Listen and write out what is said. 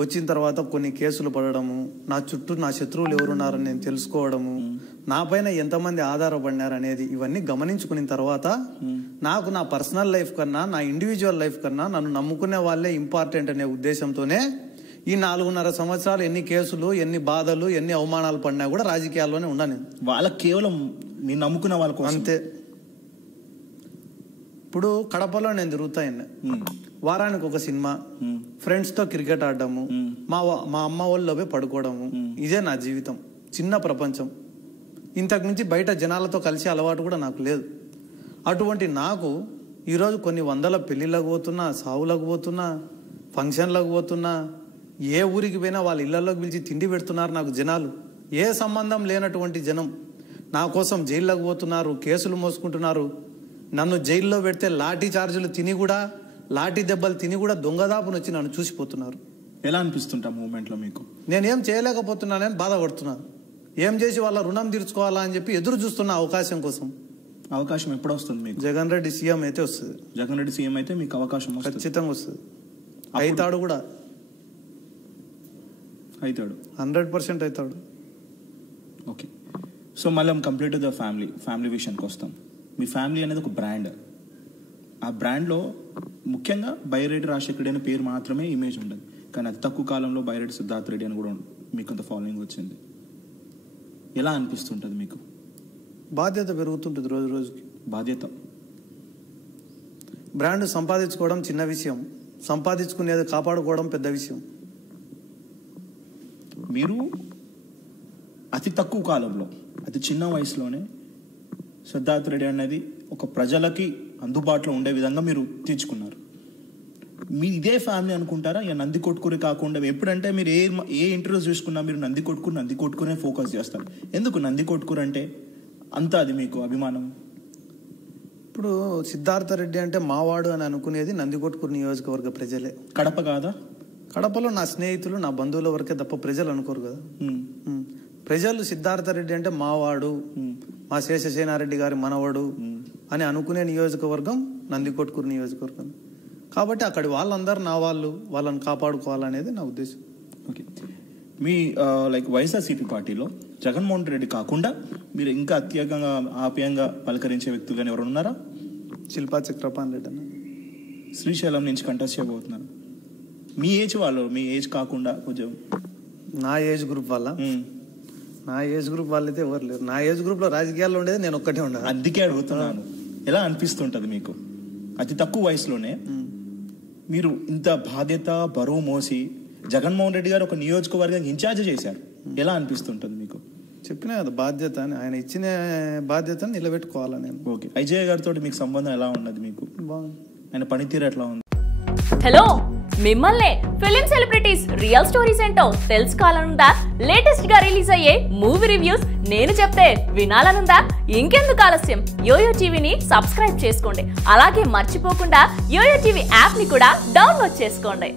వచ్చిన తర్వాత కొన్ని కేసులు పడడము, నా చుట్టూ నా శత్రువులు ఎవరున్నారని నేను తెలుసుకోవడము, నా పైన ఎంతమంది ఆధారపడినారు అనేది ఇవన్నీ గమనించుకున్న తర్వాత నాకు నా పర్సనల్ లైఫ్ కన్నా, నా ఇండివిజువల్ లైఫ్ కన్నా నన్ను నమ్ముకునే వాళ్ళే ఇంపార్టెంట్ అనే ఉద్దేశంతోనే ఈ 4.5 సంవత్సరాలు ఎన్ని కేసులు, ఎన్ని బాధలు, ఎన్ని అవమానాలు పడినా కూడా రాజకీయాల్లోనే ఉన్నా నేను. వాళ్ళకి కేవలం మీరు నమ్ముకున్న వాళ్ళకు అంతే. ఇప్పుడు కడపలో నేను తిరుగుతాను, వారానికి ఒక సినిమా, ఫ్రెండ్స్ తో క్రికెట్ ఆడడము, మా అమ్మ వాళ్ళలో పడుకోవడము, ఇదే నా జీవితం. చిన్న ప్రపంచం. ఇంతకు మించి బయట జనాలతో కలిసి అలవాటు కూడా నాకు లేదు. అటువంటి నాకు ఈరోజు కొన్ని 100 పెళ్లిళ్ళకు పోతున్నా, సావులకు పోతున్నా, ఫంక్షన్లకు పోతున్నా, ఏ ఊరికి పోయినా వాళ్ళ ఇళ్లలోకి పిలిచి తిండి పెడుతున్నారు నాకు జనాలు. ఏ సంబంధం లేనటువంటి జనం నా కోసం జైల్లోకి పోతున్నారు, కేసులు మోసుకుంటున్నారు. నన్ను జైల్లో పెడితే లాఠీ చార్జీలు తిని కూడా, లాఠీ దెబ్బలు తిని కూడా దొంగదాపును వచ్చి నన్ను చూసిపోతున్నారు. ఎలా అనిపిస్తుంటా మూమెంట్ లో మీకు? నేనేం చేయలేకపోతున్నానని బాధపడుతున్నాను. ఏం చేసి వాళ్ళ రుణం తీర్చుకోవాలా అని చెప్పి ఎదురు చూస్తున్న అవకాశం కోసం. అవకాశం ఎప్పుడు వస్తుంది మీకు? జగన్ రెడ్డి సీఎం అయితే వస్తుంది. జగన్ రెడ్డి సీఎం అయితే మీకు అవకాశం ఖచ్చితంగా వస్తుంది. అవుతాడు కూడా, అవుతాడు, 100% అవుతాడు. ఓకే. సో మళ్ళీ కంప్లీట్ ద ఫ్యామిలీ విషయానికి వస్తాం. మీ ఫ్యామిలీ అనేది ఒక బ్రాండ్. ఆ బ్రాండ్లో ముఖ్యంగా బైరెడ్డి రాజశేఖర రెడ్డి అనే పేరు మాత్రమే ఇమేజ్ ఉండదు, కానీ అతి తక్కువ కాలంలో బైరెడ్డి సిద్ధార్థ రెడ్డి అని కూడా మీకు అంత ఫాలోయింగ్ వచ్చింది. ఎలా అనిపిస్తుంటుంది మీకు? బాధ్యత పెరుగుతుంటుంది రోజు రోజుకి. బాధ్యత. బ్రాండ్ సంపాదించుకోవడం చిన్న విషయం, సంపాదించుకునేది కాపాడుకోవడం పెద్ద విషయం. మీరు అతి తక్కువ కాలంలో, అతి చిన్న వయసులోనే సిద్ధార్థ రెడ్డి అనేది ఒక ప్రజలకి అందుబాటులో ఉండే విధంగా మీరు తీర్చుకున్నారు. మీ ఇదే ఫ్యామిలీ అనుకుంటారా? నంది కొట్టుకుని కాకుండా ఎప్పుడంటే మీరు ఏ ఇంటర్వ్యూస్ చూసుకున్నా మీరు నంది కొట్టుకునే ఫోకస్ చేస్తారు. ఎందుకు నంది కొట్టుకురు అంటే అంత అది మీకు అభిమానం? ఇప్పుడు సిద్ధార్థ రెడ్డి అంటే మావాడు అని అనుకునేది నందికొట్కూరు నియోజకవర్గ ప్రజలే. కడప కాదా? కడపలో నా స్నేహితులు, నా బంధువుల వరకే తప్ప ప్రజలు అనుకోరు కదా. ప్రజలు సిద్ధార్థ రెడ్డి అంటే మావాడు, మా శేషసేనారెడ్డి గారి మనవడు అని అనుకునే నియోజకవర్గం నందికొట్కూరు నియోజకవర్గం. కాబట్టి అక్కడి వాళ్ళందరూ నా వాళ్ళు, వాళ్ళని కాపాడుకోవాలనేది నా ఉద్దేశం. ఓకే. మీ వైఎస్ఆర్సీపీ పార్టీలో జగన్మోహన్ రెడ్డి కాకుండా మీరు ఇంకా అత్యంగా ఆప్యాయంగా పలకరించే వ్యక్తులు కానీ ఎవరు ఉన్నారా? శిల్పా చక్రపాణి రెడ్డి అన్న శ్రీశైలం నుంచి కంటెస్ట్ చేయబోతున్నారు. మీ ఏజ్ వాళ్ళు, మీ ఏజ్ కాకుండా కొంచెం నా ఏజ్ గ్రూప్ వాళ్ళ, నా ఏజ్ గ్రూప్ వాళ్ళైతే ఎవరు లేరు. నా ఏజ్ గ్రూప్ లో రాజకీయాల్లో ఉండేది నేను ఒక్కటే ఉన్నాను. అందుకే అడుగుతున్నాను. ఎలా అనిపిస్తుంటది మీకు అతి తక్కువ వయసులోనే మీరు ఇంత బాధ్యత బరువు మోసి జగన్మోహన్ రెడ్డి గారు ఒక నియోజకవర్గం ఇన్ఛార్జ్ చేశారు? ఎలా అనిపిస్తుంటది మీకు? చెప్పినా కదా బాధ్యత అని, ఆయన ఇచ్చిన బాధ్యతను నిలబెట్టుకోవాలని నేను. ఓకే. అజయ్ గారితో మీకు సంబంధం ఎలా ఉన్నది? మీకు ఆయన పనితీరు ఎట్లా ఉంది? హలో, మిమ్మల్ని ఫిలిం సెలబ్రిటీస్ రియల్ స్టోరీస్ ఏంటో తెలుసుకోవాలనుందా? లేటెస్ట్ గా రిలీజ్ అయ్యే మూవీ రివ్యూస్ నేను చెప్తే వినాలనుందా? ఇంకెందుకు ఆలస్యం, యోయో టీవీని సబ్స్క్రైబ్ చేసుకోండి. అలాగే మర్చిపోకుండా యోయో టీవీ యాప్ ని కూడా డౌన్లోడ్ చేసుకోండి.